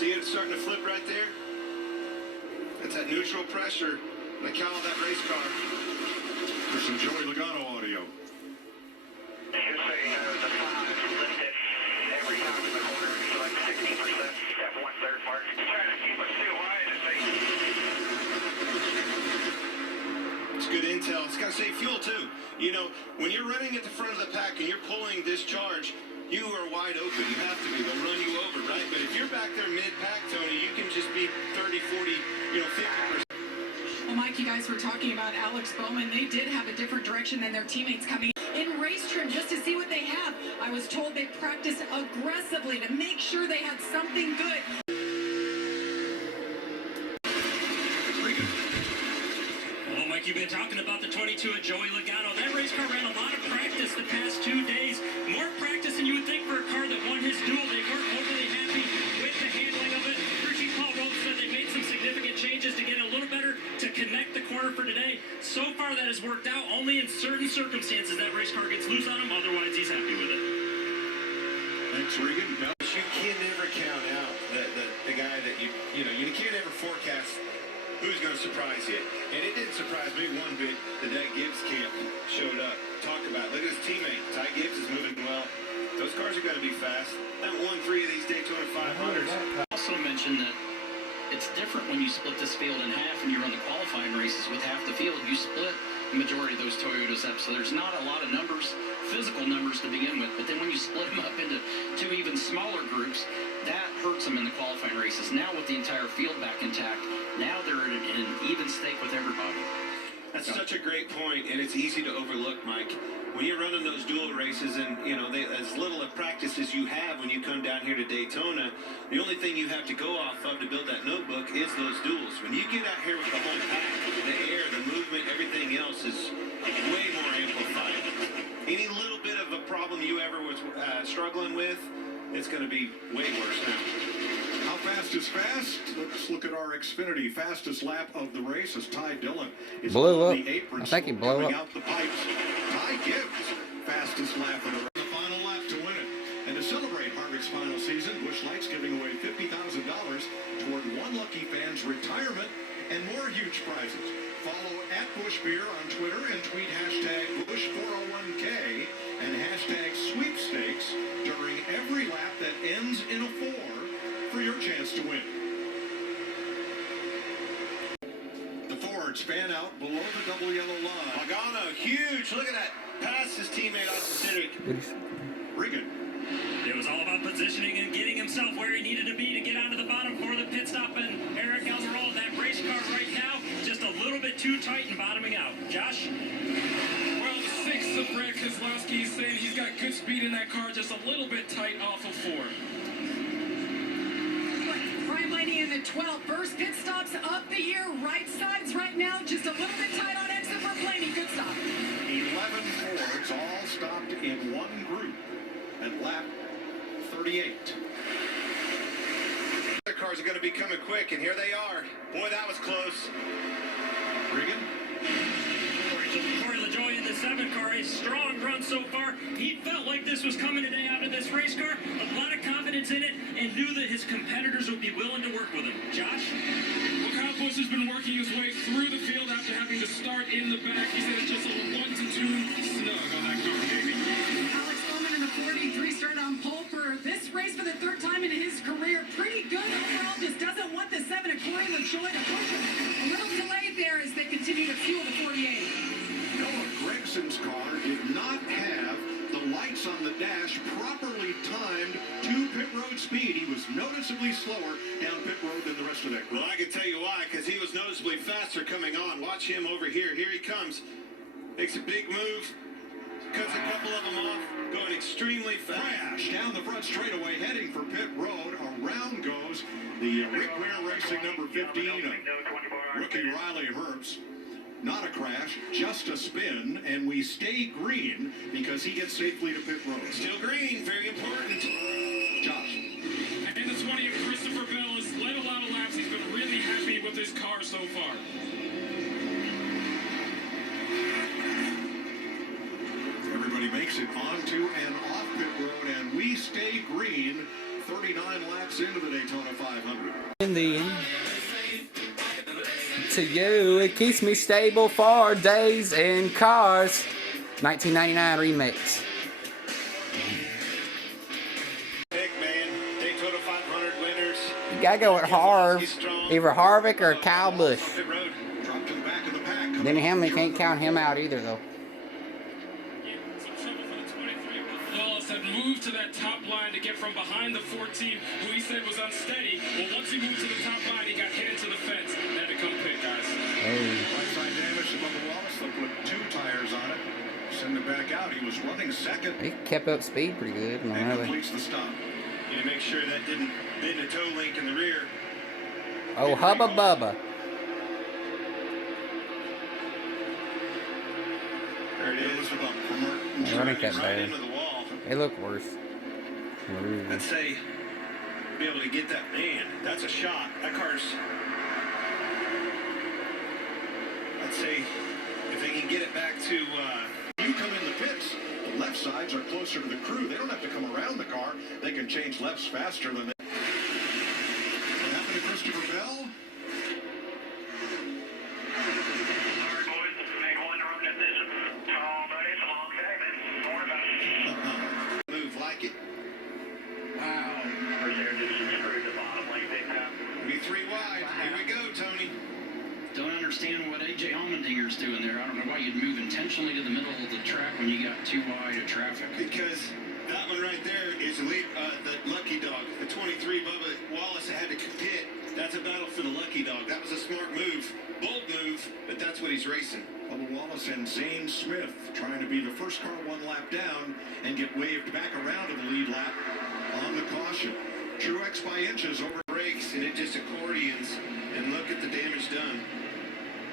See it? It's starting to flip right there. That's that neutral pressure. The cow of that race car. There's some Joey Logano audio. The 5 lifted every time in the corner, so like 60% at 1/3 mark. Trying to keep us too wide as they... It's good intel. It's got to save fuel too. You know, when you're running at the front of the pack and you're pulling this charge, you are wide open. You have to be. They'll run you over, right? But if you're back there mid-pack, Tony, you can just be 30, 40, 50%. Well, Mike, you guys were talking about Alex Bowman. They did have a different direction than their teammates coming in race trim just to see what they have. I was told they practiced aggressively to make sure they had something good. Well, Mike, you've been talking about the 22 at Joey Logano. That race car ran a lot of practice the past 2 days. More practice than you would think for a car that won his duel. They weren't overly happy with the handling of it. Crew Chief Paul Rhodes said they made some significant changes to get it a little better to connect the corner for today. So far, that has worked out. Only in certain circumstances that race car gets loose on him. Otherwise, he's happy with it. Thanks, Regan. You can never count out the guy that you can't ever forecast who's going to surprise you. And it didn't surprise me one bit that Gibbs camp showed up. Talk about it. Look at his teammate. Ty Gibbs is moving well. Those cars are going to be fast. That won 3 of these Daytona 500s. Also mentioned that it's different when you split this field in half and you run the qualifying races with half the field. You split the majority of those Toyotas up, so there's not a lot of numbers, physical numbers to begin with. But then when you split them up into 2 even smaller groups, that hurts them in the qualifying races. Now with the entire field back intact, now they're in an even stake with everybody. That's such a great point, and it's easy to overlook, Mike. When you're running those dual races and, as little of practice as you have when you come down here to Daytona, the only thing you have to go off of to build that notebook is those duels. When you get out here with the whole pack, the air, the movement, everything else is way more amplified. Any little bit of a problem you ever was struggling with, it's going to be way worse now. How fast is fast? Let's look at our Xfinity fastest lap of the race as Ty Dillon is blew on up. the apron. I think he blew up. Out the pipes. Ty Gibbs, fastest lap of the final lap to win it. And to celebrate Harvick's final season, Busch Light's giving away $50,000 toward one lucky fan's retirement and more huge prizes. Follow @BuschBeer on Twitter and tweet #Busch401k and #sweepstakes during every lap that ends in a 4 for your chance to win. The Fords fan out below the double yellow line. Logano, huge. Look at that. Pass his teammate Austin Cindric. Regan. It was all about positioning and getting himself where he needed to be to get onto the bottom for the pit stop. And Eric Almirola, that race car right now, just a little bit too tight and bottoming out. Josh? Well, 6 of Brad Keselowski is saying he's got good speed in that car, just a little bit tight off of 4. Brian Blaney in the 12th. First pit stops of the year. Right sides right now. Just a little bit tight on exit for Blaney. Good stop. 11 Fords all stopped in one group at lap 38. The cars are going to be coming quick, and here they are. Boy, that was close. Regan. Corey LaJoie in the 7 car, a strong run so far. He felt like this was coming today out of this race car. A lot of confidence in it, and knew that his competitors would be willing to work with him. Josh? Well, Kyle Busch has been working his way through the field after having to start in the back. He said it's just a 1 to 2 snug on that car, baby. Alex Bowman in the 43 started on pole for this race for the 3rd time in his career. Pretty good overall. Just doesn't want the 7 of Corey LaJoie to push him. A little delayed there as they continue to fuel the 48. Noah Gregson's car did not have the lights on the dash properly timed to pit road speed. He was noticeably slower down pit road than the rest of that group. Well, I can tell you why, because he was noticeably faster coming on. Watch him over here. Here he comes. Makes a big move. Cuts a couple of them off. Going extremely fast. Crash down the front straightaway, heading for pit road. Around goes the Rick Ware Racing number 15, rookie Riley Herbst. Not a crash, just a spin, and we stay green because he gets safely to pit road. Still green, very important. Josh. And the 20 of Christopher Bell has led a lot of laps. He's been really happy with his car so far. Everybody makes it onto and off pit road, and we stay green. 39 laps into the Daytona 500. In the end, to you, it keeps me stable for days in cars. 1999 remix. Big man, Daytona 500 winners. You gotta go with Harv, either Harvick or Kyle Busch. Dropped to the back of the pack. Denny Hamlin can't count him out either, though. Some trouble for the 23. Wallace had moved to that top line to get from behind the 14, who he said was unsteady. Well, once he moved to the top line, he got hit into the fence. Had to come pit, guys. Right side damage to Bubba Wallace. They put 2 tires on it. Send it back out. He was running second. He kept up speed pretty good. And Really. completes the stop. You make sure that didn't bend a toe link in the rear. Oh, hubba bubba. There it is. The bump from Martin. I think that Right bad. into the wall. It looked worse. I'd say be able to get that man. That's a shot. That car's. I'd say if they can get it back to. You come in the pits. The left sides are closer to the crew. They don't have to come around the car. They can change lefts faster than they. What happened to Christopher Bell? Sorry, boys. Made one wrong decision. Oh, buddy, it's a long day, man. More about it. Move like it. Wow. First air just screwed the bottom like big time. Be 3 wide. Here we go, Tony. Don't understand what A.J. Allmendinger's doing there. I don't know why you'd move intentionally to the middle of the track when you got too wide of traffic. Because that one right there is the lucky dog. The 23, Bubba Wallace had to pit. That's a battle for the lucky dog. That was a smart move. Bold move, but that's what he's racing. Bubba Wallace and Zane Smith trying to be the first car 1 lap down and get waved back around to the lead lap on the caution. Truex by inches over Brakes, and it just accordions. And look at the damage done.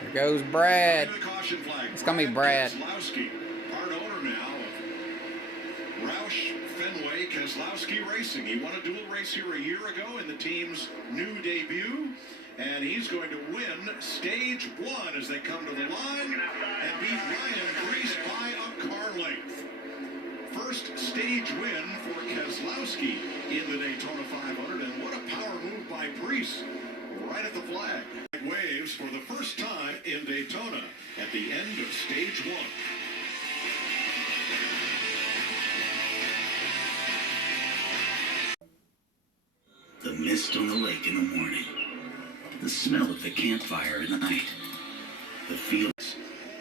Here goes Brad. the caution flag. It's gonna be Brad. Keselowski, part owner now of Roush Fenway Keselowski Racing. He won a dual race here a year ago in the team's new debut. And he's going to win stage 1 as they come to the line and beat Ryan Preece by a car length. First stage win for Keselowski in the Daytona 500, and what a power move by Preece right at the flag. Waves for the first time in Daytona at the end of stage 1. The mist on the lake in the morning. The smell of the campfire in the night. The feel.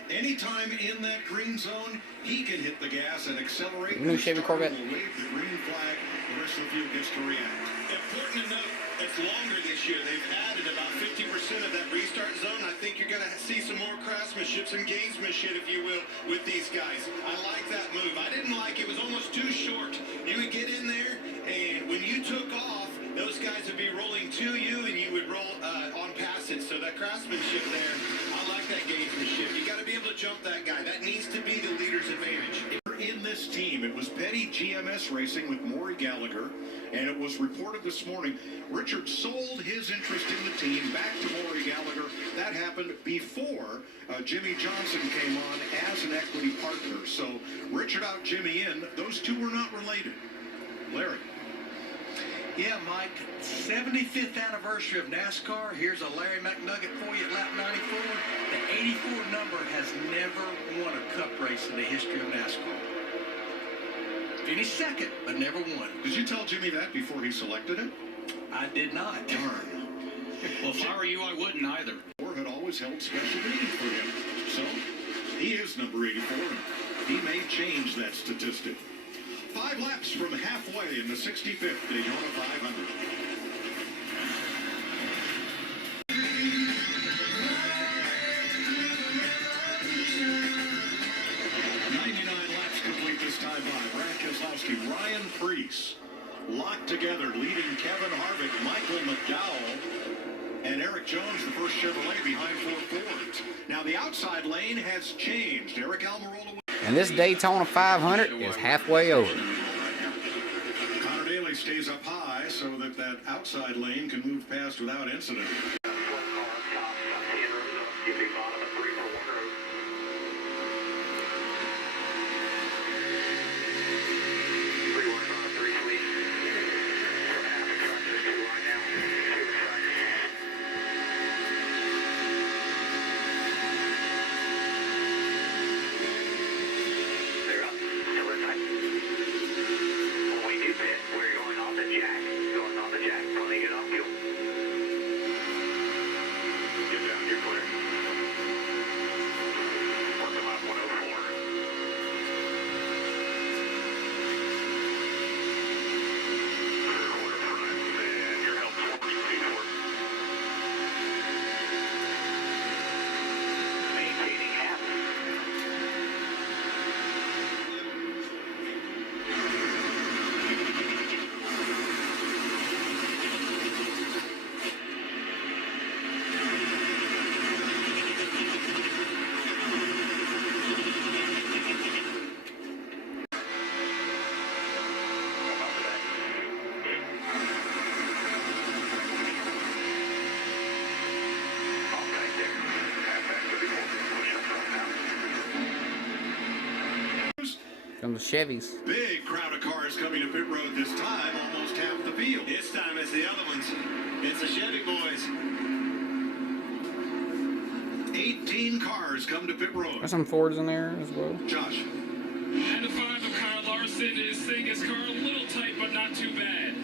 Anytime in that green zone, he can hit the gas and accelerate. New Chevy Corvette. Will wave the green flag. The rest of the field gets to react. Important to note, it's longer this year. They've added about 50% of that restart zone. I think you're going to see some more craftsmanship, some gamesmanship, if you will, with these guys. I like that move. I didn't like it. It was almost too short. You would get in there, and when you took off, those guys would be rolling to you, and you would roll on past it. So that craftsmanship there, I like that gamesmanship. You got to be able to jump that guy. That needs to be the leader's advantage. In this team, it was Petty GMS Racing with Maury Gallagher, and it was reported this morning Richard sold his interest in the team back to Maury Gallagher. That happened before Jimmy Johnson came on as an equity partner. So Richard out, Jimmy in. Those two were not related. Larry. Yeah, Mike, 75th anniversary of NASCAR. Here's a Larry McNugget for you at lap 94. The 84 number has never won a cup race in the history of NASCAR. Finished second, but never won. Did you tell Jimmy that before he selected it? I did not. Darn. Well, if I were you, I wouldn't either. Had always held special meaning for him. So, he is number 84. He may change that statistic. 5 laps from halfway in the 65th Daytona 500. Complete this time by Brad Keselowski, Ryan Preece, locked together, leading Kevin Harvick, Michael McDowell, and Eric Jones, the first Chevrolet behind 4 Fords. Now the outside lane has changed. Eric Almirola. And this Daytona 500 is halfway over. Connor Daly stays up high so that that outside lane can move past without incident. the Chevys. Big crowd of cars coming to pit road this time, almost half the field. This time it's the other ones. It's the Chevy boys. 18 cars come to pit road. There's some Fords in there as well. Josh. And the 5 of Kyle Larson is saying his car a little tight, but not too bad.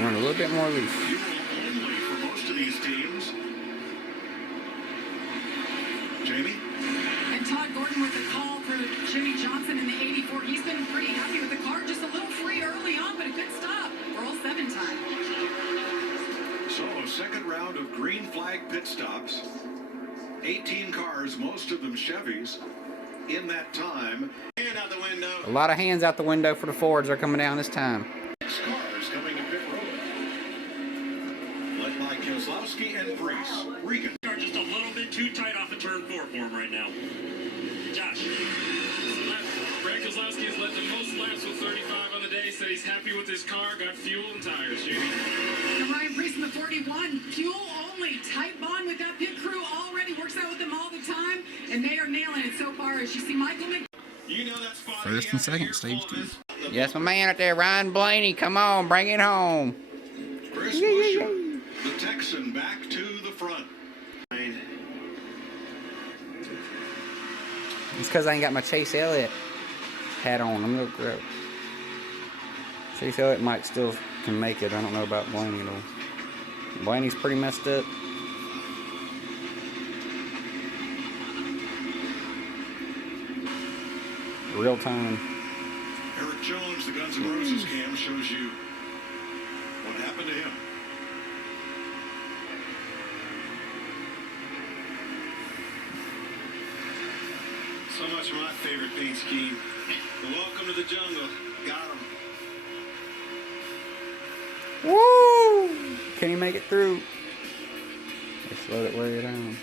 Run a little bit more loose. Fuel only for most of these teams. Jamie? And Todd Gordon with the call for Jimmy Johnson in the 84. He's been pretty happy with the car. Just a little free early on, but a good stop for all 7 time. So a second round of green flag pit stops. 18 cars, most of them Chevys. In that time, Hand out the window. A lot of hands out the window for the Fords. They're coming down this time. 6 cars coming to pit road. Led by Keselowski and Priest. Regan. Car just a little bit too tight off of turn 4 for him right now. Josh. Brad Keselowski has led the most laps with 35 on the day. Said he's happy with his car. Got fuel and tires, Jamie. And Ryan Priest in the 41. Fuel only. Tight bond with that pit crew already. Works out with them all the time. And they are nailing it so far. As you see Michael Mc... You know that spot. First and second, stage 2. Yes, my man out there, Ryan Blaney. Come on, bring it home. Chris Buescher, the Texan, back to the front. It's because I ain't got my Chase Elliott hat on. I'm gonna go. Chase Elliott might still can make it. I don't know about Blaney though. Blaney's pretty messed up. Real time. Eric Jones, the Guns N' Roses cam, shows you what happened to him. So much of my favorite paint scheme. The welcome to the jungle. Got him. Woo! Can he make it through? They slowed it way down.